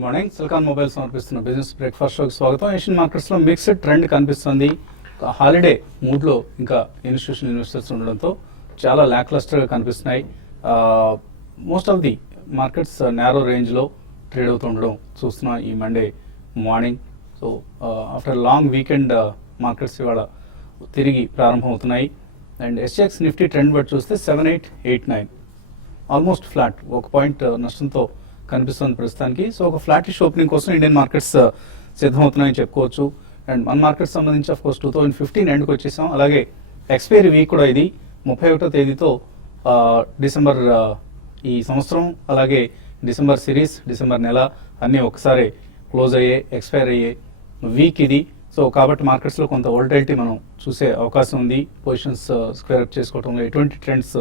Good morning. Silicon mobile సమర్పిస్తున్న business breakfast షోకి స్వాగతం. ఏషియన్ మార్కెట్స్లో మిక్స్డ్ ట్రెండ్ కనిపిస్తుంది. హాలిడే మూడ్లో ఇంకా ఇన్స్టిట్యూషనల్ ఇన్వెస్టర్స్ ఉండడంతో చాలా ల్యాక్లస్టర్గా కనిపిస్తున్నాయి. Most of the markets narrow రేంజ్లో ట్రేడ్ అవుతుండడం చూస్తున్నాం ఈ Monday morning. So after long weekend markets ఇవాళ తిరిగి ప్రారంభమవుతున్నాయి. అండ్ ఎస్ఎక్స్ నిఫ్టీ ట్రెండ్ బట్టి చూస్తే 7889 ఆల్మోస్ట్ ఫ్లాట్, ఒక పాయింట్ నష్టంతో కనిపిస్తుంది ప్రస్తుతానికి. సో ఒక ఫ్లాటిష్ ఓపెనింగ్ కోసం ఇండియన్ మార్కెట్స్ సిద్ధమవుతున్నాయని చెప్పుకోవచ్చు. అండ్ మన మార్కెట్స్ సంబంధించి ఆఫ్ కోర్స్ 2015 ఎండ్కి వచ్చేసాం. అలాగే ఎక్స్పైరీ వీక్ కూడా ఇది 31వ తేదీతో డిసెంబర్ ఈ సంవత్సరం, అలాగే డిసెంబర్ సిరీస్, డిసెంబర్ నెల అన్నీ ఒకసారి క్లోజ్ అయ్యే ఎక్స్పైర్ అయ్యే వీక్ ఇది. సో కాబట్టి మార్కెట్స్లో కొంత వోల్టాలిటీ మనం చూసే అవకాశం ఉంది. పొజిషన్స్ స్క్వేర్ అప్ చేసుకోవడంలో ఎటువంటి ట్రెండ్స్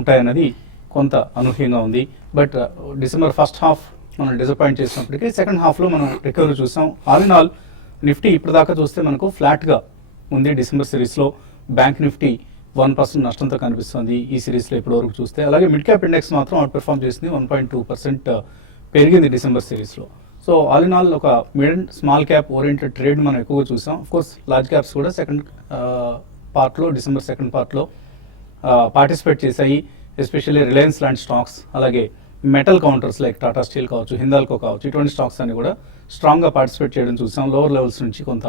ఉంటాయన్నది కొంత అనూహ్యంగా ఉంది. బట్ డిసెంబర్ ఫస్ట్ హాఫ్ మనం డిసప్పాయింట్ చేసినప్పటికీ సెకండ్ హాఫ్లో మనం రికవరీ చూసాం. ఆల్ ఇన్ ఆల్ నిఫ్టీ ఇప్పటిదాకా చూస్తే మనకు ఫ్లాట్గా ఉంది డిసెంబర్ సిరీస్లో. బ్యాంక్ నిఫ్టీ 1% నష్టంతో కనిపిస్తుంది ఈ సిరీస్లో ఇప్పటివరకు చూస్తే. అలాగే మిడ్ క్యాప్ ఇండెక్స్ మాత్రం అవుట్ పెర్ఫామ్ చేసింది, 1.2% పెరిగింది డిసెంబర్ సిరీస్లో. సో ఆల్ ఇన్ ఆల్ ఒక mid and small cap oriented trade మనం ఎక్కువగా చూసాం. కోర్స్ లార్జ్ క్యాప్స్ కూడా సెకండ్ పార్ట్లో, డిసెంబర్ సెకండ్ పార్ట్లో పార్టిసిపేట్ చేశాయి. ఎస్పెషల్లీ రిలయన్స్ లాంటి స్టాక్స్, అలాగే metal counters like Tata steel కావచ్చు, హిందాల్కో కావచ్చు, ఇటువంటి స్టాక్స్ అన్ని కూడా స్ట్రాంగ్గా పార్టిసిపేట్ చేయడం చూసాం. లోవర్ లెవెల్స్ నుంచి కొంత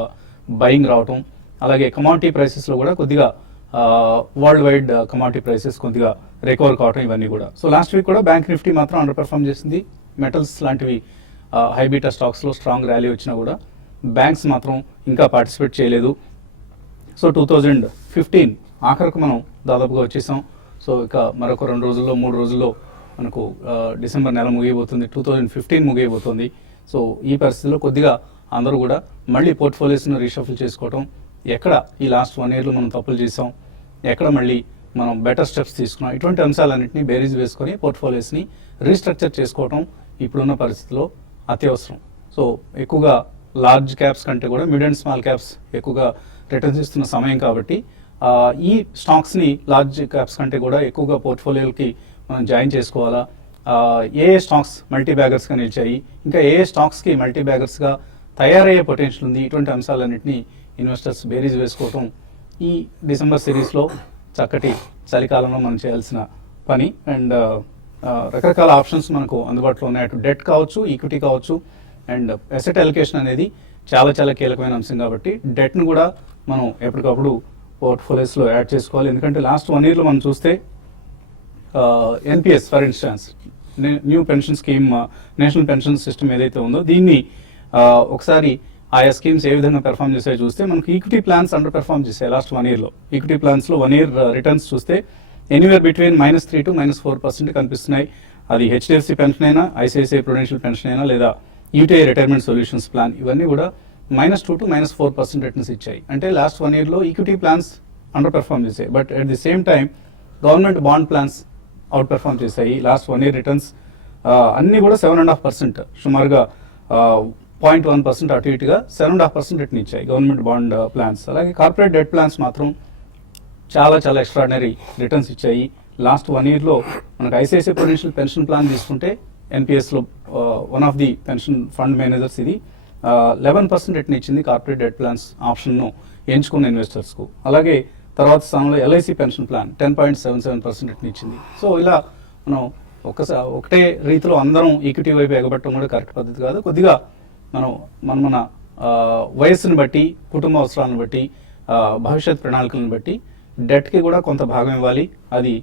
బయింగ్ రావటం, అలాగే కమాడిటీ ప్రైసెస్లో కూడా కొద్దిగా వరల్డ్ వైడ్ కమాడిటీ ప్రైసెస్ కొద్దిగా రికవర్ కావటం, ఇవన్నీ కూడా. సో లాస్ట్ వీక్ కూడా బ్యాంక్ నిఫ్టీ మాత్రం అండర్ పెర్ఫామ్ చేసింది. మెటల్స్ లాంటివి హైబీటా స్టాక్స్లో స్ట్రాంగ్ ర్యాలీ వచ్చినా కూడా బ్యాంక్స్ మాత్రం ఇంకా పార్టిసిపేట్ చేయలేదు. సో 2015 ఆఖరికి మనం దాదాపుగా వచ్చేసాం. సో ఇక మరొక 2 రోజుల్లో 3 రోజుల్లో మనకు డిసెంబర్ నెల ముగియబోతుంది, 2015 ముగియబోతుంది. సో ఈ పరిస్థితిలో కొద్దిగా అందరూ కూడా మళ్ళీ పోర్ట్ఫోలియోస్ను రీషఫుల్ చేసుకోవటం, ఎక్కడ ఈ లాస్ట్ 1 ఇయర్లో మనం తప్పులు చేసాం, ఎక్కడ మళ్ళీ మనం బెటర్ స్టెప్స్ తీసుకున్నాం, ఇటువంటి అంశాలన్నింటినీ బేరీజ్ వేసుకొని పోర్ట్ఫోలియోస్ని రీస్ట్రక్చర్ చేసుకోవటం ఇప్పుడున్న పరిస్థితిలో అత్యవసరం. సో ఎక్కువగా లార్జ్ క్యాప్స్ కంటే కూడా మిడ్ అండ్ స్మాల్ క్యాప్స్ ఎక్కువగా రిటర్న్స్ ఇస్తున్న సమయం కాబట్టి ఈ స్టాక్స్ని లార్జ్ క్యాప్స్ కంటే కూడా ఎక్కువగా పోర్ట్ఫోలియోకి మనం జాయిన్ చేసుకోవాలా, ఏ స్టాక్స్ మల్టీ బ్యాగర్స్గా నిలిచాయి, ఇంకా ఏ స్టాక్స్కి మల్టీ బ్యాగర్స్గా తయారయ్యే పొటెన్షియల్ ఉంది, ఇటువంటి అంశాలన్నింటినీ ఇన్వెస్టర్స్ బేరీజ్ వేసుకోవటం ఈ డిసెంబర్ సిరీస్లో చక్కటి చలికాలంలో మనం చేయాల్సిన పని. అండ్ రకరకాల ఆప్షన్స్ మనకు అందుబాటులో ఉన్నాయి. అటు డెట్ కావచ్చు, ఈక్విటీ కావచ్చు, అండ్ అసెట్ అలొకేషన్ అనేది చాలా చాలా కీలకమైన అంశం కాబట్టి డెట్ను కూడా మనం ఎప్పటికప్పుడు పోర్ట్ఫోలియోస్లో యాడ్ చేసుకోవాలి. ఎందుకంటే లాస్ట్ 1 ఇయర్లో మనం చూస్తే NPS for instance, new pension scheme, national pension system ఏదైతే ఉందో దీన్ని ఒకసారి ఆయా స్కీమ్స్ ఏ విధంగా పెర్ఫామ్ చేసాయో చూస్తే మనకు ఈక్విటీ ప్లాన్స్ అండర్ పెర్ఫామ్ చేసాయి లాస్ట్ 1 ఇయర్లో. ఈక్విటీ ప్లాన్స్లో 1 ఇయర్ రిటర్న్స్ చూస్తే ఎనీవేర్ బిట్వీన్ -3 to -4% కనిపిస్తున్నాయి. అది హెచ్డిఎఫ్సి పెన్షన్ అయినా, ఐసిఐసిఐ ప్రొడెన్షియల్ పెన్షన్ అయినా, లేదా యూటీఐ రిటైర్మెంట్ సొల్యూషన్స్ ప్లాన్, ఇవన్నీ కూడా -2 to -4% రిటర్న్స్ ఇచ్చాయి. అంటే లాస్ట్ 1 ఇయర్లో ఈక్విటీ ప్లాన్స్ అండర్ పెర్ఫామ్ చేశాయి. But at the same time government bond plans out perform చేశాయి. లాస్ట్ 1 ఇయర్ రిటర్న్స్ అన్నీ కూడా 7.5%, సుమారుగా 0.1% అటు ఇటుగా 7.5% రిటర్న్ ఇచ్చాయి గవర్నమెంట్ బాండ్ ప్లాన్స్. అలాగే కార్పొరేట్ డెట్ ప్లాన్స్ మాత్రం చాలా చాలా ఎక్స్ట్రాడినరీ రిటర్న్స్ ఇచ్చాయి. లాస్ట్ 1 ఇయర్లో మనకు ఐసిఐసిఐ ప్రొడెన్షియల్ పెన్షన్ ప్లాన్ తీసుకుంటే ఎన్పిఎస్లో one of the pension fund managers ఇది 11% రిటర్న్ ఇచ్చింది కార్పొరేట్ డెట్ ప్లాన్స్ ఆప్షన్ను ఎంచుకున్న ఇన్వెస్టర్స్కు. అలాగే తర్వాత స్థానంలో ఎల్ఐసి పెన్షన్ ప్లాన్ 10.77% రిటర్న్ ఇచ్చింది. సో ఇలా మనం ఒకటే రీతిలో అందరం ఈక్విటీ వైపు ఎగబట్టడం కూడా కరెక్ట్ పద్ధతి కాదు. కొద్దిగా మన వయస్సును బట్టి, కుటుంబ అవసరాలను బట్టి, భవిష్యత్ ప్రణాళికలను బట్టి డెట్కి కూడా కొంత భాగం ఇవ్వాలి. అది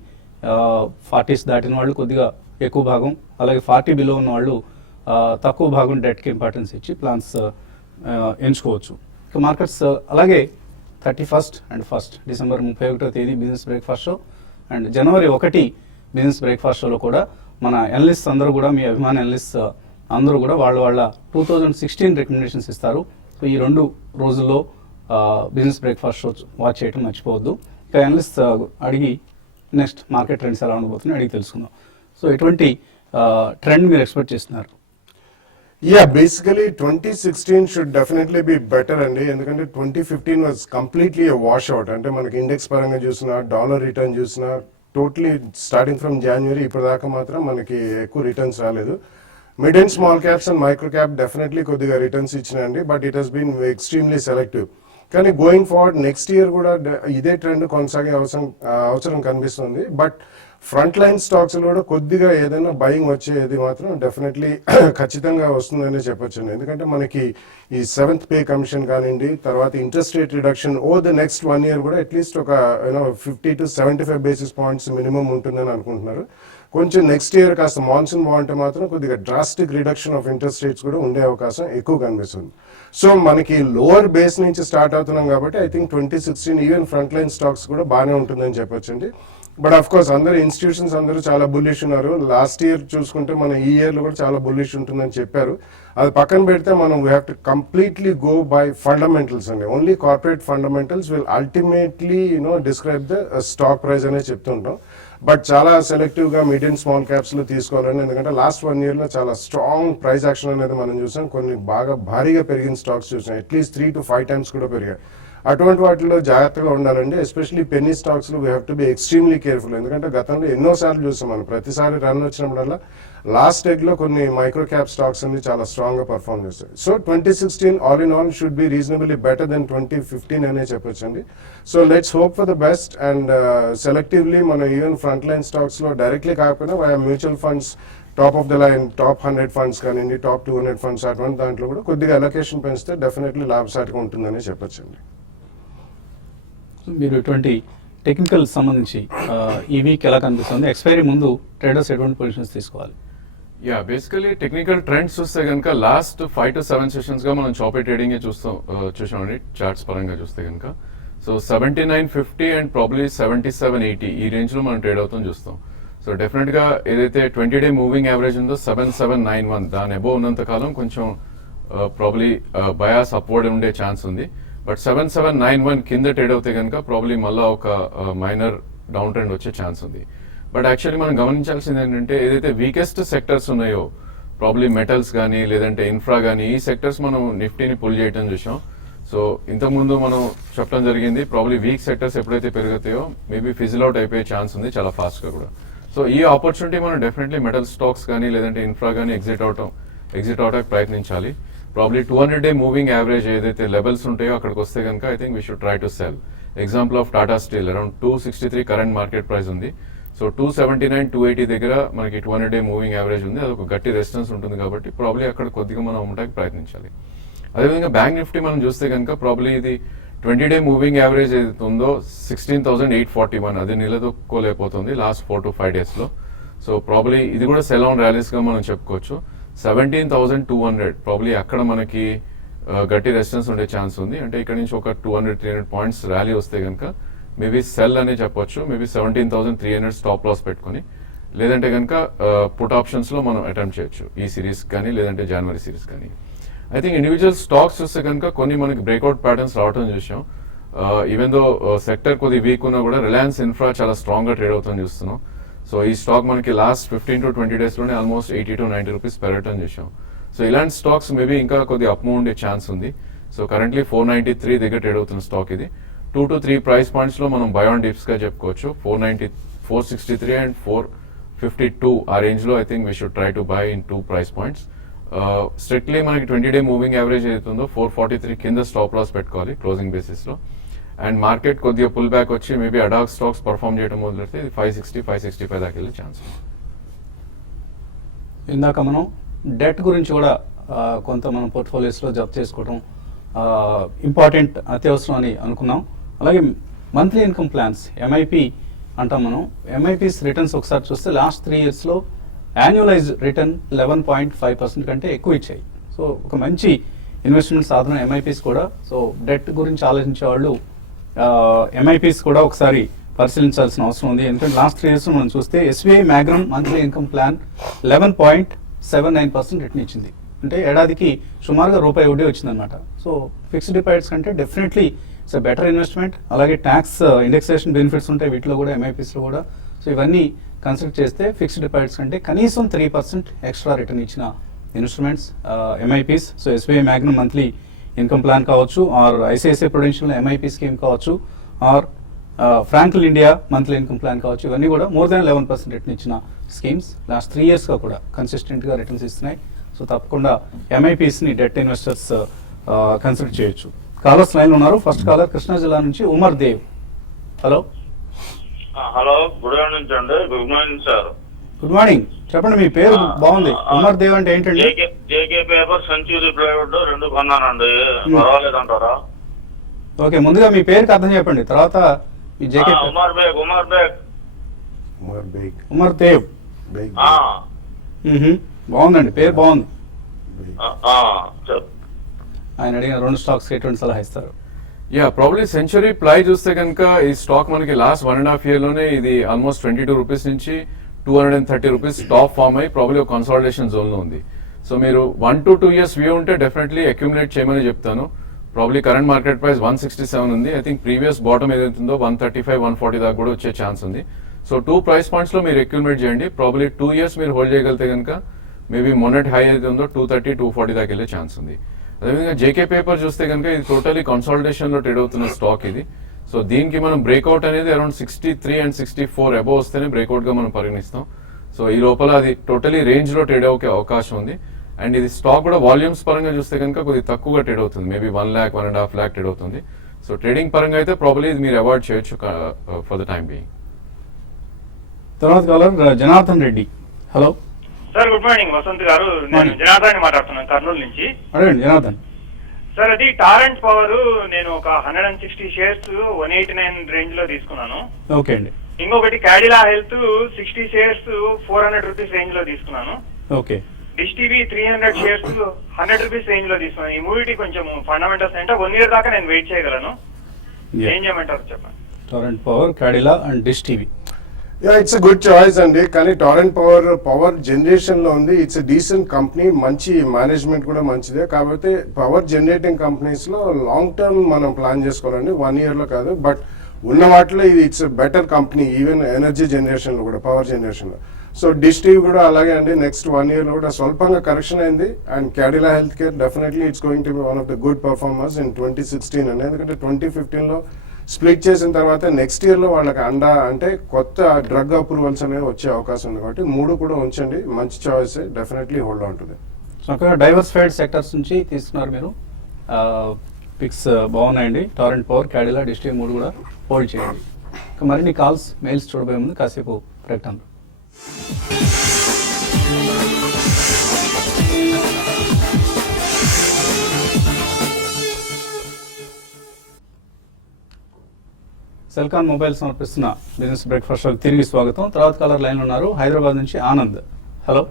40s దాటిన వాళ్ళు కొద్దిగా ఎక్కువ భాగం, అలాగే 40 బిలో ఉన్న వాళ్ళు తక్కువ భాగం డెట్కి ఇంపార్టెన్స్ ఇచ్చి ప్లాన్స్ ఎంచుకోవచ్చు. ఇక మార్కెట్స్ అలాగే 31st అండ్ 1st డిసెంబర్ 31వ తేదీ business breakfast show and January 1 business breakfast షోలో కూడా మన ఎనలిస్ట్ అందరూ కూడా, మీ అభిమాన ఎనలిస్ట్ అందరూ కూడా వాళ్ళ 2016 రికమెండేషన్స్ ఇస్తారు. సో ఈ 2 రోజుల్లో బిజినెస్ బ్రేక్ఫాస్ట్ షో వాచ్ చేయడం మర్చిపోవద్దు. ఇక ఎనలిస్ట్ అడిగి నెక్స్ట్ మార్కెట్ ట్రెండ్స్ ఎలా ఉండబోతున్నాయి అడిగి తెలుసుకుందాం. సో ఎటువంటి ట్రెండ్ మీరు ఎక్స్పెక్ట్ చేస్తున్నారు? Basically 2016 should definitely be better అండి. ఎందుకంటే 2015 was completely a washout. అంటే మనకి ఇండెక్స్ పరంగా చూసినా, డాలర్ రిటర్న్ చూసినా, టోటలీ స్టార్టింగ్ ఫ్రమ్ జనవరి ఇప్పటిదాకా మాత్రం మనకి ఎక్కువ రిటర్న్స్ రాలేదు. Mid and small caps and micro cap definitely కొద్దిగా రిటర్న్స్ ఇచ్చినాయండి, but it has been extremely selective. కానీ గోయింగ్ ఫార్వర్డ్ నెక్స్ట్ ఇయర్ కూడా ఇదే ట్రెండ్ కొనసాగే అవసరం కనిపిస్తుంది. బట్ ఫ్రంట్ లైన్ స్టాక్స్ కూడా కొద్దిగా ఏదైనా బయింగ్ వచ్చేది మాత్రం డెఫినెట్లీ ఖచ్చితంగా వస్తుందనే చెప్పొచ్చండి. ఎందుకంటే మనకి ఈ 7th పే కమిషన్ కానివ్వండి, తర్వాత interest rate reduction over the next 1 year కూడా అట్లీస్ట్ ఒక 50 to 75 basis points మినిమం ఉంటుందని అనుకుంటున్నారు. కొంచెం నెక్స్ట్ ఇయర్ కాస్త మాన్సూన్ బాగుంటే మాత్రం కొద్దిగా drastic reduction of interest rates కూడా ఉండే అవకాశం ఎక్కువ కనిపిస్తుంది. సో మనకి లోవర్ బేస్ నుంచి స్టార్ట్ అవుతున్నాం కాబట్టి I think 2016 even front line stocks కూడా బాగానే ఉంటుందని చెప్పొచ్చండి. బట్ ఆఫ్ కోర్స్ అందరు ఇన్స్టిట్యూషన్స్ అందరూ చాలా బుల్లిష్ ఉన్నారు. లాస్ట్ ఇయర్ చూసుకుంటే మన ఈ ఇయర్లో కూడా చాలా బుల్లిష్ ఉంటుందని చెప్పారు. అది పక్కన పెడితే మనం we have to completely go by fundamentals అండి. Only corporate fundamentals will ultimately describe the stock price అనే చెప్తుంటాం. బట్ చాలా సెలెక్టివ్గా మిడ్ అండ్ స్మాల్ క్యాప్స్లో తీసుకోవాలండి. ఎందుకంటే లాస్ట్ 1 yearలో చాలా స్ట్రాంగ్ ప్రైస్ యాక్షన్ అనేది మనం చూసాం. కొన్ని బాగా భారీగా పెరిగిన స్టాక్స్ చూసాం, అట్లీస్ట్ 3 to 5 times కూడా పెరిగాయి. అటువంటి వాటిలో జాగ్రత్తగా ఉండాలండి. ఎస్పెషల్లీ పెన్నీ స్టాక్స్లో we have to be extremely careful. ఎందుకంటే గతంలో ఎన్నోసార్లు చూసాం మనం, ప్రతిసారి రన్ వచ్చినప్పుడల్లా లాస్ట్ లెగ్లో కొన్ని మైక్రో క్యాప్ స్టాక్స్ అన్ని చాలా స్ట్రాంగ్గా పర్ఫార్మ్ చేస్తాయి. So 2016 all in all should be reasonably better than 2015 అనే చెప్పొచ్చండి. So let's hope for the best and selectively మనం ఈవెన్ ఫ్రంట్ లైన్ స్టాక్స్లో డైరెక్ట్లీ కాకపోయినా via mutual funds, top of the line top 100 funds కానివ్వండి, top 200 funds, అటువంటి దాంట్లో కూడా కొద్దిగా అలొకేషన్ పెంచితే డెఫినెట్లీ లాభసాటిగా ఉంటుందని చెప్పొచ్చండి. మీరు ఇటువంటి టెక్నికల్ సంబంధించి ఈ వీక్ ఎలా కనిపిస్తుంది, ఎక్స్పైరీ ముందు ట్రేడర్స్ ఎటువంటి పొజిషన్స్ తీసుకోవాలి? బేసికలీ టెక్నికల్ ట్రెండ్స్ చూస్తే కనుక లాస్ట్ 5 to 7 సెషన్స్ గా మనం చాపీ ట్రేడింగ్ చూసామండి చార్ట్స్ పరంగా చూస్తే కనుక. సో 79.50 అండ్ ప్రాబ్లీ 77.80 ఈ రేంజ్ లో మనం ట్రేడ్ అవుతాం చూస్తాం. సో డెఫినెట్ గా ఏదైతే 20-day మూవింగ్ యావరేజ్ ఉందో 7791 దాని అబోవ్ ఉన్నంత కాలం కొంచెం ప్రాబ్లీ బయాస్ అప్వర్డ్ ఉండే ఛాన్స్ ఉంది. బట్ 7791 కింద ట్రేడ్ అవుతే కనుక ప్రాబ్లీ మళ్ళీ ఒక మైనర్ డౌన్ ట్రెండ్ వచ్చే ఛాన్స్ ఉంది. బట్ యాక్చువల్లీ మనం గమనించాల్సింది ఏంటంటే ఏదైతే వీకెస్ట్ సెక్టర్స్ ఉన్నాయో ప్రాబ్లీ మెటల్స్ కానీ లేదంటే ఇన్ఫ్రా కానీ ఈ సెక్టర్స్ మనం నిఫ్టీని పుల్ చేయటం చూసాం. సో ఇంతకుముందు మనం చెప్పడం జరిగింది ప్రాబ్లీ వీక్ సెక్టర్స్ ఎప్పుడైతే పెరుగుతాయో మేబీ ఫిజిల్ అవుట్ అయిపోయే ఛాన్స్ ఉంది చాలా ఫాస్ట్గా కూడా. సో ఈ ఆపర్చునిటీ మనం డెఫినెట్లీ మెటల్ స్టాక్స్ కానీ లేదంటే ఇన్ఫ్రా కానీ ఎగ్జిట్ అవడానికి ప్రయత్నించాలి. ప్రాబ్లీ 200-day మూవింగ్ యావరేజ్ ఏదైతే లెవెల్స్ ఉంటాయో అక్కడికి వస్తే కనుక I think we should try to cell. Example of Tata steel around 263 current market price ఉంది. సో 279, 280 దగ్గర మనకి 200-day మూవింగ్ యావరేజ్ ఉంది. అదొక గట్టి రెసిస్టెన్స్ ఉంటుంది కాబట్టి ప్రాబ్లీ అక్కడ కొద్దిగా మనం అమ్మటానికి ప్రయత్నించాలి. అదేవిధంగా బ్యాంక్ నిఫ్టీ మనం చూస్తే కనుక ప్రాబ్లీ ఇది 20-day మూవింగ్ యావరేజ్ ఏదైతే ఉందో 16,841 అది నిలదొక్కోలేకపోతుంది లాస్ట్ 4 to 5 days లో. సో ప్రాబ్లీ ఇది కూడా సెల్ ఆన్ ర్యాలీస్ గా మనం చెప్పుకోవచ్చు. 17,200 ప్రాబ్లీ అక్కడ మనకి గట్టి రెసిస్టెన్స్ ఉండే ఛాన్స్ ఉంది. అంటే ఇక్కడ నుంచి ఒక 200-300 పాయింట్స్ ర్యాలీ వస్తే కనుక మేబీ సెల్ అనే చెప్పొచ్చు. మేబీ 17,300 స్టాప్ లాస్ పెట్టుకొని లేదంటే కనుక పుట్ ఆప్షన్స్ లో మనం అటెంప్ట్ చేయొచ్చు ఈ సిరీస్ కానీ లేదంటే జనవరి సిరీస్ కానీ. ఐ థింక్ ఇండివిజువల్ స్టాక్స్ చూస్తే కనుక కొన్ని మనకి బ్రేక్అవుట్ ప్యాటర్న్స్ రావడం చూసాం. ఈవెన్ దో సెక్టర్ కొద్ది వీక్ ఉన్నా కూడా రిలయన్స్ ఇన్ఫ్రా చాలా స్ట్రాంగ్ గా ట్రేడ్ అవుతుంది చూస్తున్నాం. సో ఈ స్టాక్ మనకి లాస్ట్ 15 to 20 days లోనే ఆల్మోస్ట్ 80 to 90 రూపీస్ పెరగటం చూసాం. సో ఇలాంటి స్టాక్స్ మేబీ ఇంకా కొద్ది అప్ మూవ్ ఉండే ఛాన్స్ ఉంది. సో కరెంట్లీ 493 దగ్గర ట్రేడ్ అవుతున్న స్టాక్ ఇది. 2 to 3 ప్రైస్ పాయింట్స్ లో మనం బై ఆన్ డిప్స్ గా చెప్పుకోవచ్చు. 490, 463 అండ్ 452 ఆ రేంజ్ లో I think we should try to buy in 2 price points. Strictly మనకి 20-day మూవింగ్ యావరేజ్ ఏదైతుందో 443 కింద స్టాప్ లాస్ పెట్టుకోవాలి క్లోజింగ్ బేసిస్ లో. అండ్ మార్కెట్ కొద్దిగా పుల్ బ్యాక్ వచ్చి మేబీ అడాక్ స్టాక్స్ పర్ఫామ్ చేయడం మొదలెడితే ఇది 560, 565 దాకా వెళ్ళే ఛాన్స్ ఉంది. ఇందాక మనం డెట్ గురించి కూడా కొంత మనం పోర్ట్ఫోలియోస్లో జప్ చేసుకోవడం ఇంపార్టెంట్, అత్యవసరం అని అనుకున్నాం. అలాగే మంత్లీ ఇన్కమ్ ప్లాన్స్ ఎంఐపి అంటాం మనం. ఎంఐపిస్ రిటర్న్స్ ఒకసారి చూస్తే లాస్ట్ 3 yearsలో యాన్యువలైజ్ రిటర్న్ 11.5% కంటే ఎక్కువ ఇచ్చాయి. సో ఒక మంచి ఇన్వెస్ట్మెంట్ సాధన ఎంఐపిస్ కూడా. సో డెట్ గురించి ఆలోచించే వాళ్ళు ఎంఐపిస్ కూడా ఒకసారి పరిశీలించాల్సిన అవసరం ఉంది. ఎందుకంటే లాస్ట్ 3 years మనం చూస్తే SBI magnum monthly income plan 11.79% return ఇచ్చింది. అంటే ఏడాదికి సుమారుగా రూపాయి వడ్డీ వచ్చిందనమాట. సో ఫిక్స్డ్ డిపాజిట్స్ కంటే definitely it's a better investment. అలాగే ట్యాక్స్ ఇండెక్సేషన్ బెనిఫిట్స్ ఉంటాయి వీటిలో కూడా ఎంఐపిస్లో కూడా. సో ఇవన్నీ కన్సిడర్ చేస్తే ఫిక్స్డ్ డిపాజిట్స్ కంటే కనీసం 3% ఎక్స్ట్రా రిటర్న్ ఇచ్చిన instruments MIPs. So SBI magnum monthly income plan కావచ్చు, or ICICI prudential MIP scheme కావచ్చు, or Franklin India monthly income plan కావచ్చు, ఇవన్నీ కూడా మోర్ దాన్ 11% రిటర్న్ ఇచ్చిన స్కీమ్స్. లాస్ట్ 3 yearsగా కూడా కన్సిస్టెంట్గా రిటర్న్స్ ఇస్తున్నాయి. సో తప్పకుండా ఎంఐపీస్ని డెట్ ఇన్వెస్టర్స్ కన్సిడర్ చేయొచ్చు. కాలర్స్ లైన్ ఉన్నారు. ఫస్ట్ కాలర్ కృష్ణా జిల్లా నుంచి Umar Dev. Hello hello, good evening అండి. Good morning sir. Good morning, చెప్పండి. మీ పేరు బాగుంది, ఉమర్ దేవ్ అంటే ఏంటండి? జేకే పేపర్, సెంచురీ ప్లైవుడ్ రెండు కొన్నానండి, పర్వాలేదంటారా? ఓకే, ముందుగా మీ పేరుకి అర్థం చెప్పండి, తర్వాత మీ జేకే. ఉమర్ బేగ్. ఉమర్ దేవ్. బాగుందండి, పేరు బాగుంది. ఆయన అడిగిన 2 స్టాక్స్ ఎటువంటి సలహా ఇస్తారు? యా, ప్రాబ్లీ సెంచరీ ప్లై చూస్తే కనుక ఈ స్టాక్ మనకి లాస్ట్ 1.5 year లోనే ఇది ఆల్మోస్ట్ 22 రూపీస్ నుంచి 230 రూపీస్ టాప్ ఫామ్ అయ్యి ప్రాబ్లీ ఒక కన్సాలిడేషన్ జోన్ లో ఉంది. సో మీరు 1 to 2 years వ్యూ ఉంటే డెఫినెట్లీ అక్యుములేట్ చేయమని చెప్తాను. ప్రాబ్లీ కరెంట్ మార్కెట్ ప్రైస్ 167 ఉంది. ఐ థింక్ ప్రీవియస్ బాటమ్ ఏదైతుందో 135, 140 దాకా కూడా వచ్చే ఛాన్స్ ఉంది. సో 2 price points లో మీరు అక్యుములేట్ చేయండి. ప్రాబ్లీ 2 years మీరు హోల్డ్ చేయగలిగితే కనుక మేబీ మొన్నటి హై అయితే ఉందో 230, 240 దాకా వెళ్ళే ఛాన్స్ ఉంది. అదేవిధంగా జేకే పేపర్ చూస్తే కనుక ఇది టోటలీ కన్సాలిడేషన్ లో ట్రేడ్ అవుతున్న స్టాక్ ఇది. సో దీనికి మనం బ్రేక్అవుట్ అనేది అరౌండ్ 63 and 64 అబోవ్ వస్తేనే బ్రేక్అవుట్ గా మనం పరిగణిస్తాం. సో ఈ లోపల అది టోటలీ రేంజ్ లో ట్రేడ్ అయ్యే అవకాశం ఉంది. అండ్ ఇది స్టాక్ కూడా వాల్యూమ్స్ పరంగా చూస్తే కనుక కొద్దిగా తక్కువగా ట్రేడ్ అవుతుంది, మేబీ 1 lakh, 1.5 lakh ట్రేడ్ అవుతుంది. సో ట్రేడింగ్ పరంగా అయితే ప్రాబ్లీ ఇది మీరు అవాయిడ్ చేయొచ్చు ఫర్ ద టైం బీయింగ్. తర్వాత caller Janardhan Reddy. Hello sir, good morning Vasant garu. నేను జనార్దన్ మాట్లాడుతున్నాను కర్నూలు నుంచి. అడగండి జనార్దన్. సార్, అది టారెంట్ పవర్ నేను ఒక 160 షేర్స్ 189 రేంజ్ లో తీసుకున్నాను. ఓకే అండి. ఇంకొకటి Cadila health 60 shares 400 rupees range లో తీసుకున్నాను. Okay. Dish TV 300 shares 100 rupees range లో తీసుకున్నాను. ఈ మూవీ కొంచెం ఫండమెంటల్స్ అంటే 1 year దాకా నేను వెయిట్ చేయగలను. ఏం చేయమంటారు చెప్పండి? Torrent power, Cadila and dish TV. Yeah, it's a good choice అండి. కానీ టొరెంట్ పవర్ జనరేషన్ లో ఉంది. ఇట్స్ ఎ డీసెంట్ కంపెనీ, మంచి మేనేజ్మెంట్ కూడా మంచిదే. కాబట్టి పవర్ జనరేటింగ్ కంపెనీస్ లో లాంగ్ టర్మ్ మనం ప్లాన్ చేసుకోవాలండి, 1 year లో కాదు. బట్ ఉన్న వాటిలో ఇది it's better company, even energy generation లో కూడా, పవర్ జనరేషన్ లో. సో డిష్ టీవీ కూడా అలాగే అండి. నెక్స్ట్ 1 year లో కూడా స్వల్పంగా కరెక్షన్ అయింది. And Cadila health care definitely it's going to be one of the good performers in 2016 అండి. ఎందుకంటే 2015 లో స్ప్లిట్ చేసిన తర్వాత నెక్స్ట్ ఇయర్ లో వాళ్ళకి అంటే కొత్త డ్రగ్ అప్రూవల్స్ అనేవి వచ్చే అవకాశం ఉంది. కాబట్టి 3 కూడా ఉంచండి, మంచి choice, definitely hold on to the. చక్కగా డైవర్సిఫైడ్ సెక్టర్స్ నుంచి తీసుకున్నారు మీరు. పిక్స్ బాగున్నాయండి. Torrent power, Cadila, dish TV 3 కూడా హోల్డ్ చేయండి. ఇంకా మరిన్ని కాల్స్, మెయిల్స్ చూడబోయే ముందు కాసేపు ప్రకటనలు. సెల్కాన్ మొబైల్ సమర్పిస్తున్న బిజినెస్ బ్రేక్ఫాస్ట్ షోకి తిరిగి స్వాగతం. తర్వాత కాలర్ లైన్ ఉన్నారు, హైదరాబాద్ నుంచి Anand. Hello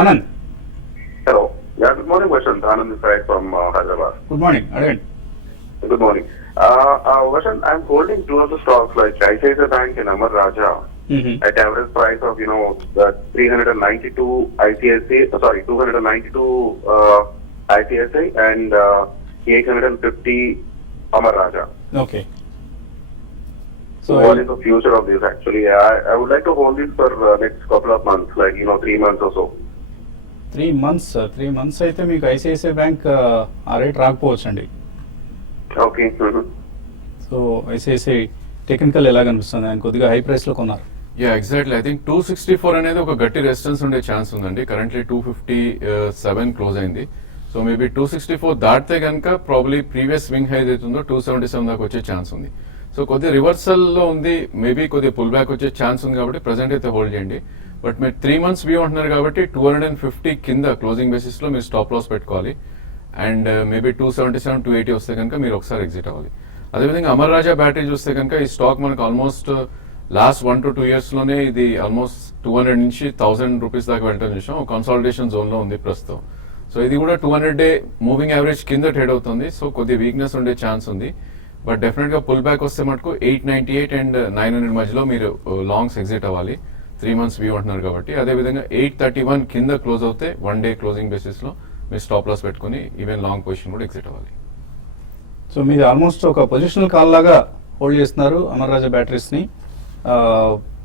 Anand. Hello. Yeah, good morning, Vasant. Anand this side from Hyderabad. Good morning, అడగండి. Good morning. Vasant, I'm holding 2 of the stocks like ICICI Bank and Amar Raja at average price of, 392 ICICI, 292 ICICI and 850 Amar Raja. Okay. So what is the future of this actually? I would like to hold this for next couple of months, like, 3 months or so. 3 months అయితే మీకు ICICI bank ఆ rate రాకపోవచ్చు అండి. Okay. So ICICI technical ఎలా కనిపిస్తుంది? ఆయన కొద్దిగా high price లో కొన్నారు. Yeah exactly. ఐ థింక్ 264 అనేది ఒక గట్టి రెసిస్టెన్స్ ఉండే ఛాన్స్ ఉందండి. కరెంట్లీ 257 క్లోజ్ అయింది. సో మేబీ 264 దాటితే కనుక ప్రాబ్లీ ప్రీవియస్ స్వింగ్ హై అవుతుందో 277 దాకా వచ్చే ఛాన్స్ ఉంది. సో కొద్దిగా రివర్సల్ లో ఉంది, మేబీ కొద్దిగా పుల్ బ్యాక్ వచ్చే ఛాన్స్ ఉంది. కాబట్టి ప్రెసెంట్ అయితే హోల్డ్ చేయండి. బట్ మీరు 3 months వ్యూ అంటున్నారు కాబట్టి 250 కింద క్లోజింగ్ బేసిస్ లో మీరు స్టాప్ లాస్ పెట్టుకోవాలి. అండ్ మేబీ 277, 280 వస్తే కనుక మీరు ఒకసారి ఎగ్జిట్ అవ్వాలి. అదేవిధంగా అమర్ రాజా బ్యాటరీ చూస్తే కనుక ఈ స్టాక్ మనకు ఆల్మోస్ట్ లాస్ట్ 1 to 2 years లోనే ఇది ఆల్మోస్ట్ 200 నుంచి 1000 రూపీస్ దాకా వెళ్ళటం చూసాం. కన్సాలిడేషన్ జోన్ లో ఉంది ప్రస్తుతం. సో ఇది కూడా 200-day మూవింగ్ యావరేజ్ కింద ట్రేడ్ అవుతుంది. సో కొద్ది వీక్నెస్ ఉండే ఛాన్స్ ఉంది. బట్ డెఫినెట్ గా పుల్ బ్యాక్ వస్తే మటుకు 898 and 900 మధ్యలో మీరు లాంగ్స్ ఎగ్జిట్ అవ్వాలి. 3 months వ్యూ అంటున్నారు కాబట్టి. అదేవిధంగా 831 కింద క్లోజ్ అవుతే 1 day క్లోజింగ్ బేసిస్ లో మీరు స్టాప్ లాస్ పెట్టుకుని ఈవెన్ లాంగ్ పొజిషన్ కూడా ఎగ్జిట్ అవ్వాలి. సో మీరు ఆల్మోస్ట్ ఒక పొజిషనల్ కాల్ లాగా హోల్డ్ చేస్తున్నారు అమర్ రాజా బ్యాటరీస్ని.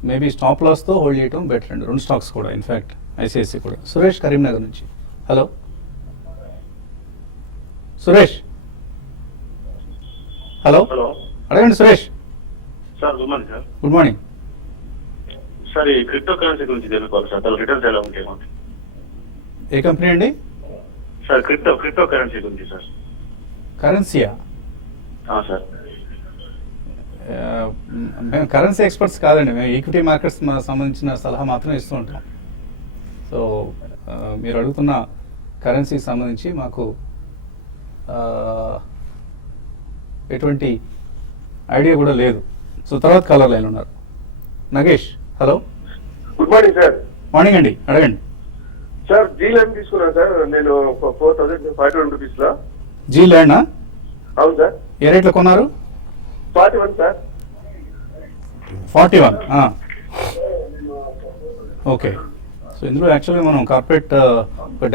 మేబీ స్టాప్ లాస్తో హోల్డ్ చేయడం బెటర్ అండి, 2 స్టాక్స్ కూడా, ఇన్ఫ్యాక్ట్ ఐసిఐసి కూడా. సురేష్ కరీంనగర్ నుంచి. హలో సురేష్. హలో హలో అడగండి Suresh. Sir, good morning sir. Good morning. Sir, ఈ క్రిప్టో కరెన్సీ గురించి తెలుసుకోవాలి సార్. దాని రిటర్న్స్ ఎలా ఉంటాయి? ఏ కంపెనీ అండి? సార్ క్రిప్టో కరెన్సీ గురించి సార్. కరెన్సీయా? సార్ మేము కరెన్సీ ఎక్స్పర్ట్స్ కాదండి, మేము ఈక్విటీ మార్కెట్స్ సంబంధించిన సలహా మాత్రం ఇస్తూ ఉంటాం. సో మీరు అడుగుతున్న కరెన్సీకి సంబంధించి మాకు ఎటువంటి ఐడియా కూడా లేదు. సో తర్వాత కాలర్ లైన్ ఉన్నారు. Nagesh, hello. Good morning sir. Morning అండి, అడగండి. సార్ జీ ల్యాండ్ తీసుకున్నాను సార్ నేను 4,500 రూపీస్ లో. జీ ల్యాండా? అవును సార్. ఏ రేట్లో కొన్నారు? 41 సార్. 41. ఓకే. సో ఇందులో యాక్చువల్గా మనం కార్పొరేట్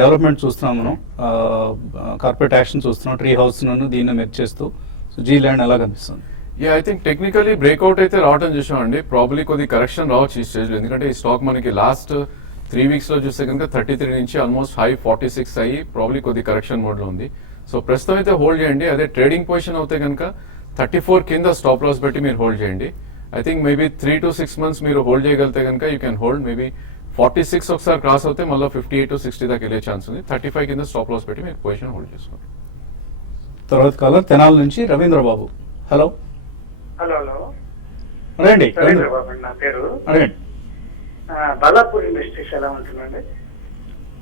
డెవలప్మెంట్ చూస్తున్నాం, మనం కార్పొరేట్ యాక్షన్ చూస్తున్నాం, ట్రీ హౌస్ దీన్ని మెర్జ్ చేస్తూ. సో జీ ల్యాండ్ ఎలా కనిపిస్తుంది? ఐ థింక్ టెక్నికలీ బ్రేక్అవుట్ అయితే రావడం చూసామండి. ప్రాబ్లీ కొద్ది కరెక్షన్ రావచ్చు ఈ స్టేజ్లో, ఎందుకంటే ఈ స్టాక్ మనకి లాస్ట్ 3 weeks లో చూస్తే కనుక 33 నుంచి ఆల్మోస్ట్ హై 46 అయ్యి ప్రాబ్లీ కొద్ది కరెక్షన్ మోడ్లో ఉంది. సో ప్రస్తుతం అయితే హోల్డ్ చేయండి. అదే ట్రేడింగ్ పొజిషన్ అవుతే కనుక 34 కింద స్టాప్ లాస్ పెట్టి మీరు హోల్డ్ చేయండి. I think maybe 3 to 6 months మీరు హోల్డ్ చేయగలిగితే కనుక యూ కెన్ హోల్డ్. మేబీ 46 ఒకసారి క్రాస్ అవుతే మళ్ళీ 58 to 60 దాకా వెళ్ళే ఛాన్స్ ఉంది. 35 కింద స్టాప్ లాస్ పెట్టి మీరు పొజిషన్ హోల్డ్ చేసుకోండి. తర్వాత కాలర్ తెనాలి నుంచి రవీంద్ర బాబు, హలో. హలో అడగండి. రవీంద్ర బాబు అండి నా పేరు. అడగండి. బల్లాపూర్ ఇండస్ట్రీస్ ఎలా ఉంటుందండి?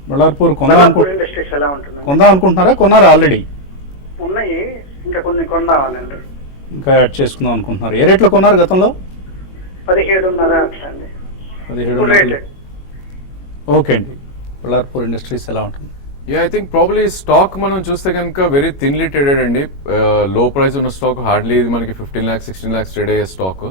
బళ్ళార్పూర్ బల్లాపూర్ ఇండస్ట్రీస్ ఎలా ఉంటుందండి? కొందాం అనుకుంటున్నారా? కొన్నారా ఆల్రెడీ? ఉన్నాయి, ఇంకా కొన్ని కొందామనండి. ఇంకా యాడ్ చేసుకుందాం అనుకుంటున్నారు. ఏ రేట్లో కొన్నారు గతంలో? 17.5 అండి. 17. ఓకే అండి. బళ్ళార్పూర్ ఇండస్ట్రీస్ ఎలా ఉంటుంది? ఐ థింక్ ప్రాబ్లీ స్టాక్ మనం చూస్తే కనుక వెరీ థిన్లీ ట్రేడెడ్ అండి. లో ప్రైస్ ఉన్న స్టాక్ హార్డ్లీ ఇది మనకి 15 lakhs 16 lakhs ట్రేడ్ అయ్యే స్టాక్.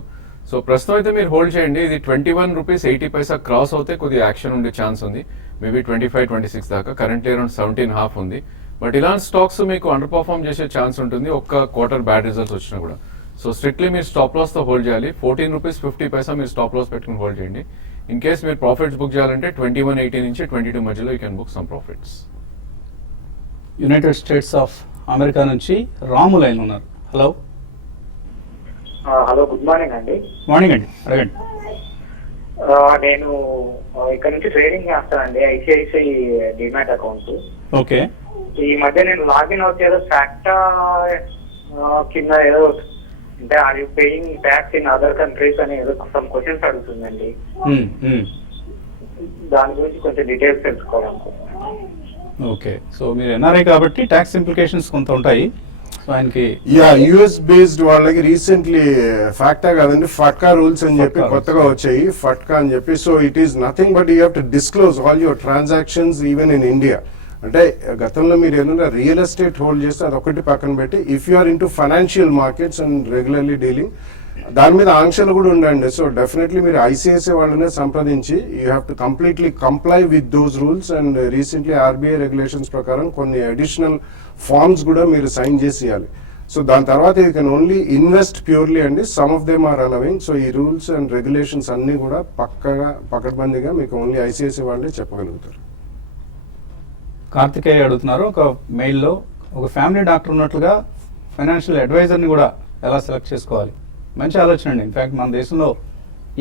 సో ప్రస్తుతం అయితే మీరు హోల్డ్ చేయండి. ఇది 21 రూపీస్ 80 పైసా క్రాస్ అవుతే కొద్దిగా యాక్షన్ ఉండే ఛాన్స్ ఉంది. మేబీ 25-26 దాకా. కరెంట్లీ అరౌండ్ 17.5 ఉంది. బట్ ఇలాంటి స్టాక్స్ మీకు అండర్ పర్ఫార్మ్ చేసే ఛాన్స్ ఉంటుంది ఒక్క క్వార్టర్ బ్యాడ్ రిజల్ట్స్ వచ్చినా కూడా. సో స్ట్రిక్ట్లీ మీరు స్టాప్ లాస్ తో హోల్డ్ చేయాలి. 14 రూపీస్ 50 పైసా మీరు స్టాప్ లాస్ పెట్టుకుని హోల్డ్ చేయండి. ఇన్ కేస్ మీరు ప్రాఫిట్స్ బుక్ చేయాలంటే 21.80 నుంచి 22 మధ్యలో you can book some profits. United states of America నుంచి రాము లైన్ ఉన్నారు. హలో. హలో, గుడ్ మార్నింగ్ అండి. మార్నింగ్ అండి, అడగండి. నేను ఇక్కడ నుంచి ట్రేడింగ్ చేస్తానండి, ఐసిఐసిఐ డిమాట్ అకౌంట్. ఓకే. ఈ మధ్య నేను లాగిన్ అవుతే ఏదో ఫ్యాక్టా కింద ఏదో అంటే are you paying tax in other countries అని ఏదో సమ్ క్వశ్చన్స్ అడుగుతుందండి. దాని గురించి కొంచెం డీటెయిల్స్ తెలుసుకోవాలనుకుంటున్నాను. ఓకే. సో మీరు ఎన్ఆర్ఐ కాబట్టి ట్యాక్స్ ఇంప్లికేషన్స్ కొంత ఉంటాయి. సో ఆయనకి యుఎస్ బేస్డ్ వాళ్ళకి రీసెంట్లీ ఫ్యాక్టా కాదండి ఫట్కా రూల్స్ అని చెప్పి FATCA కొత్తగా వచ్చాయి. ఫట్కా అని చెప్పి. So it is nothing but you have to disclose all your transactions even in India. అంటే గతంలో మీరు ఏదైనా రియల్ ఎస్టేట్ హోల్డ్ చేస్తే అదొకటి పక్కన పెట్టి if you are into financial markets and regularly dealing దాని మీద ఆంక్షలు కూడా ఉండండి. సో డెఫినెట్లీ మీరు ఐసిఐసిఐ వాళ్ళనే సంప్రదించి you have to completely comply with those rules. And recently RBI regulations ప్రకారం కొన్ని అడిషనల్ ఫార్మ్స్ కూడా మీరు సైన్ చేసి ఇవ్వాలి. సో దాని తర్వాత you can only invest purely అండి. Some of them are allowing. So ఈ రూల్స్ అండ్ రెగ్యులేషన్స్ అన్ని కూడా పకడ్బందీగా మీకు ఓన్లీ ఐసిఐసిఐ వాళ్ళే చెప్పగలుగుతారు. కార్తికేయ అడుగుతున్నారు ఒక మెయిల్లో, ఒక ఫ్యామిలీ డాక్టర్ ఉన్నట్లుగా ఫైనాన్షియల్ అడ్వైజర్ని కూడా ఎలా సెలెక్ట్ చేసుకోవాలి? మంచి ఆలోచన అండి. ఇన్ఫ్యాక్ట్ మన దేశంలో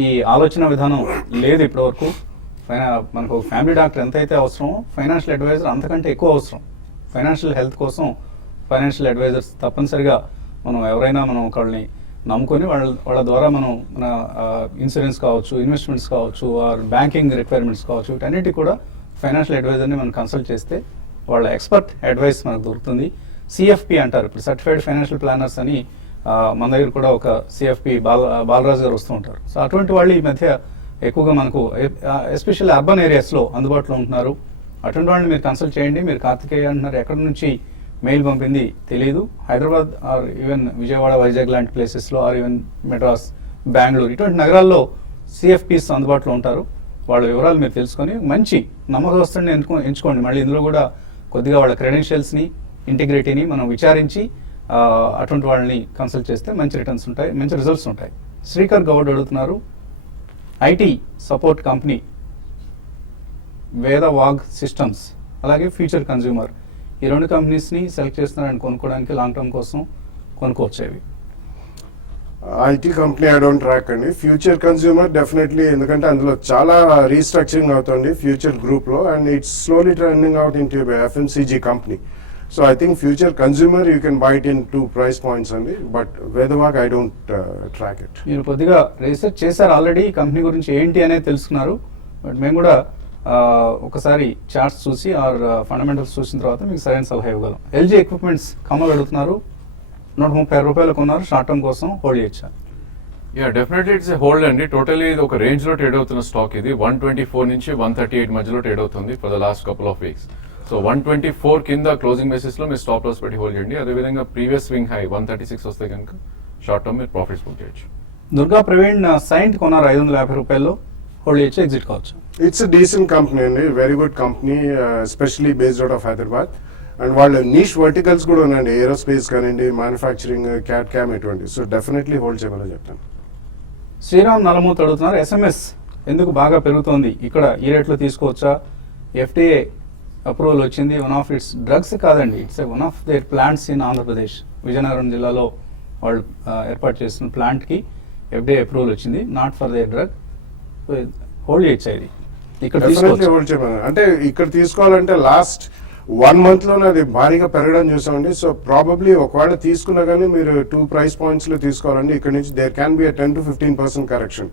ఈ ఆలోచన విధానం లేదు ఇప్పటివరకు. మనకు ఒక ఫ్యామిలీ డాక్టర్ ఎంతైతే అవసరమో ఫైనాన్షియల్ అడ్వైజర్ అంతకంటే ఎక్కువ అవసరం. ఫైనాన్షియల్ హెల్త్ కోసం ఫైనాన్షియల్ అడ్వైజర్స్ తప్పనిసరిగా మనం ఎవరైనా మనం ఒకళ్ళని నమ్ముకొని వాళ్ళ ద్వారా మనం మన ఇన్సూరెన్స్ కావచ్చు, ఇన్వెస్ట్మెంట్స్ కావచ్చు, ఆర్ బ్యాంకింగ్ రిక్వైర్మెంట్స్ కావచ్చు, వీటన్నిటి కూడా ఫైనాన్షియల్ అడ్వైజర్ని మనం కన్సల్ట్ చేస్తే వాళ్ళ ఎక్స్పర్ట్ అడ్వైస్ మనకు దొరుకుతుంది. సిఎఫ్పి అంటారు ఇప్పుడు, సర్టిఫైడ్ ఫైనాన్షియల్ ప్లానర్స్ అని మన దగ్గర కూడా ఒక సిఎఫ్పి బాలరాజు గారు వస్తూ ఉంటారు. సో అటువంటి వాళ్ళు ఈ మధ్య ఎక్కువగా మనకు ఎస్పెషల్లీ అర్బన్ ఏరియాస్లో అందుబాటులో ఉంటున్నారు. అటువంటి వాళ్ళని మీరు కన్సల్ట్ చేయండి. మీరు కార్తికేయ అంటున్నారు, ఎక్కడి నుంచి మెయిల్ పంపింది తెలియదు. హైదరాబాద్ ఆర్ ఈవెన్ విజయవాడ, వైజాగ్ లాంటి ప్లేసెస్లో ఆర్ ఈవెన్ మెడ్రాస్, బెంగళూరు ఇటువంటి నగరాల్లో సిఎఫ్పిస్ అందుబాటులో ఉంటారు. వాళ్ళ వివరాలు మీరు తెలుసుకొని మంచి నమ్మకస్తుని ఎంచుకోండి. మళ్ళీ ఇందులో కూడా కొద్దిగా వాళ్ళ క్రెడెన్షియల్స్ని, ఇంటిగ్రిటీని మనం విచారించి అటువంటి వాళ్ళని కన్సల్ట్ చేస్తే మంచి రిటర్న్స్ ఉంటాయి, మంచి రిజల్ట్స్ ఉంటాయి. శ్రీకర్ గౌడ్ అడుగుతున్నారు, IT support company Vedavaag systems అలాగే ఫ్యూచర్ కన్జ్యూమర్ ఈ రెండు కంపెనీస్ని సెలెక్ట్ చేస్తున్నారని కొనుక్కోవడానికి లాంగ్ టర్మ్ కోసం కొనుక్కోవచ్చేవి. IT company I don't track అండి. ఫ్యూచర్ కన్స్యూమర్ డెఫినెట్లీ, ఎందుకంటే అందులో చాలా రీస్ట్రక్చరింగ్ అవుతుంది ఫ్యూచర్ గ్రూప్ లో, and it's slowly trending out into FMCG company. So I think future consumer you can buy it in 2 price points అండి, but Vedavaag I don't track it. మీరు కొద్దిగా research చేశారు already, company గురించి ఏంటి అనేది తెలుసుకున్నారు. But మేము కూడా ఒకసారి చార్ట్స్ చూసి ఆర్ ఫండమెంటల్స్ చూసిన తర్వాత మీకు సరైన సలహా ఇవ్వగలం. ఎల్జీ ఎక్విప్మెంట్స్ కమల్ అడుగుతున్నారు, 130 రూపాయలకు ఉన్నారు, షార్ట్ టర్మ్ కోసం హోల్డ్ చేయొచ్చా? యా డెఫినెట్లీ ఇట్స్ హోల్డ్ అండి. టోటలీ ఇది ఒక రేంజ్ లో ట్రేడ్ అవుతున్న స్టాక్. ఇది 124 నుంచి 138 మధ్యలో ట్రేడ్ అవుతుంది for the last couple of weeks. So 124 కింద క్లోజింగ్ బేసిస్ లో మీరు స్టాప్ లాస్ పెట్టి హోల్డ్ చేయండి. అదేవిధంగా ప్రీవియస్ స్వింగ్ హై 136 వస్తే కనుక షార్ట్ టర్మ్ మీరు ప్రాఫిట్స్ బుక్ చేయొచ్చు. దుర్గా ప్రవీణ్ సైంట్ కొన్నారు 550 రూపాయల్లో, హోల్డ్ చేయొచ్చు, ఎగ్జిట్ కావచ్చు. ఇట్స్ డీసెంట్ కంపెనీ అండి, very good company, especially based out of Hyderabad. And వాళ్ళ నీష్ వర్టికల్స్ కూడా ఉన్నాయండి, ఏరోస్పేస్ కానివ్వండి, మ్యానుఫ్యాక్చరింగ్, క్యాట్ క్యామ్ ఇటువంటి. సో డెఫినెట్లీ హోల్డ్ చేయమని చెప్తాను. శ్రీరామ్ నలమూత్ అడుగుతున్నారు, SMS ఎందుకు బాగా పెరుగుతోంది, ఇక్కడ ఈ రేట్లో తీసుకోవచ్చా? FDA అప్రూవల్ వచ్చింది, వన్ ఆఫ్ ఇట్స్ డ్రగ్స్ కాదండి, it's one of their plants in Andhra Pradesh. Vizianagaram జిల్లాలో వాళ్ళు ఏర్పాటు చేసిన ప్లాంట్కి FDA అప్రూవల్ వచ్చింది, not for their drug. Hold చేయొచ్చా ఇది? ఇక్కడ డెఫినెట్లీ తీసుకోవచ్చు. హోల్డ్ చేయమని, అంటే ఇక్కడ తీసుకోవాలంటే లాస్ట్ 1 month లోనే అది భారీగా పెరగడం చూసామండి. సో ప్రాబబ్లీ ఒకవేళ తీసుకున్నా కానీ మీరు 2 price points లో తీసుకోవాలండి. ఇక్కడ నుంచి there can be 10 to 15% correction,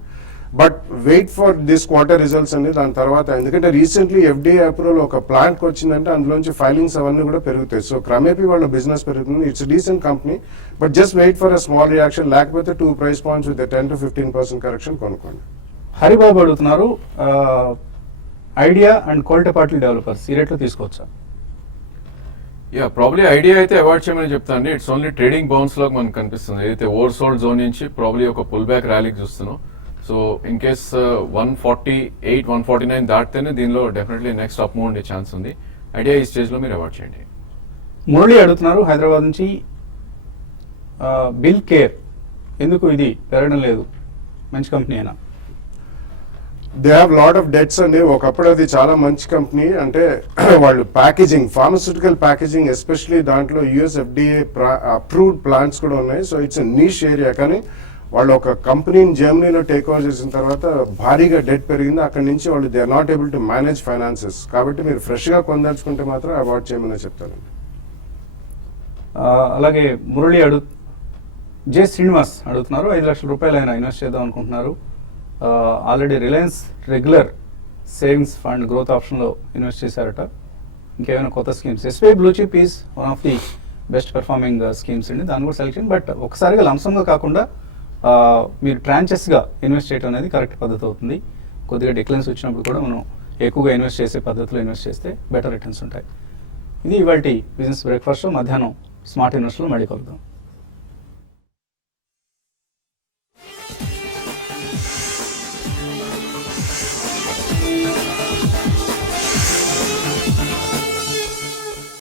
but wait for this quarter results అండి. దాని తర్వాత ఎందుకంటే రీసెంట్లీ FDA అప్రూవల్ ఒక ప్లాంట్కి వచ్చిందంటే అందులోంచి ఫైలింగ్స్ అవన్నీ కూడా పెరుగుతాయి. సో క్రమేపీ వాళ్ళ బిజినెస్ పెరుగుతుంది. It's decent company, but just wait for a small reaction, లేకపోతే 2 price points with 10 to 15% correction కొనుక్కోండి. హరిబాబు అడుగుతున్నారు, ఐడియా అండ్ కోల్టపాటిల్ డెవలపర్స్ ఈ రేట్లో తీసుకోవచ్చా? యా ప్రాబ్లీ ఐడియా అయితే అవాయిడ్ చేయమని చెప్తాను. ఇట్స్ ఓన్లీ ట్రేడింగ్ బౌన్స్ లాగా మనకు కనిపిస్తుంది. ఏదైతే ఓవర్ సోల్డ్ జోన్ నుంచి ప్రాబ్లీ ఒక పుల్ బ్యాక్ ర్యాలీకి చూస్తున్నాం. సో ఇన్ కేస్ 148, 149 దాటితేనే దీనిలో డెఫినెట్లీ నెక్స్ట్ అప్ మూవ్ ఉండే ఛాన్స్ ఉంది. ఐడియా ఈ స్టేజ్లో మీరు అవాయిడ్ చేయండి. మురళి అడుగుతున్నారు హైదరాబాద్ నుంచి, బిల్ కేర్ ఎందుకు ఇది పెరగడం లేదు, మంచి కంపెనీ అయినా? They have lot of debts అండి. ఒకప్పుడు అది చాలా మంచి కంపెనీ, అంటే వాళ్ళు ప్యాకేజింగ్, ఫార్మస్యూటికల్ ప్యాకేజింగ్ ఎస్పెషలీ దాంట్లో US FDA అప్రూవ్డ్ ప్లాంట్స్ కూడా ఉన్నాయి. So it's niche area. కానీ వాళ్ళు ఒక కంపెనీని జర్మనీలో టేక్ ఓవర్ చేసిన తర్వాత భారీగా డెట్ పెరిగింది. అక్కడి నుంచి వాళ్ళు they are not able to manage finances. కాబట్టి మీరు ఫ్రెష్గా కొనదలుచుకుంటే మాత్రం అవాయిడ్ చేయమని చెప్తారండి. అలాగే మురళి జే శ్రీనివాస్ అడుగుతున్నారు, 5 లక్షల రూపాయలు ఆయన ఇన్వెస్ట్ చేద్దాం అనుకుంటున్నారు. Already Reliance regular savings fund growth ఆప్షన్లో ఇన్వెస్ట్ చేశారట. ఇంకేమైనా కొత్త schemes? SBI blue chip is one of the best performing schemes అండి, దాని కూడా సెలెక్షన్. బట్ ఒకసారిగా లంసంగా కాకుండా మీరు ట్రాంచెస్గా ఇన్వెస్ట్ చేయడం అనేది కరెక్ట్ పద్ధతి అవుతుంది. కొద్దిగా డిక్లైన్స్ వచ్చినప్పుడు కూడా మనం ఎక్కువగా ఇన్వెస్ట్ చేసే పద్ధతిలో ఇన్వెస్ట్ చేస్తే బెటర్ రిటర్న్స్ ఉంటాయి. ఇది ఇవాల్టి బిజినెస్ బ్రేక్ఫాస్ట్. మధ్యాహ్నం స్మార్ట్ ఇన్వెస్ట్లో మళ్ళీ కలుద్దాం.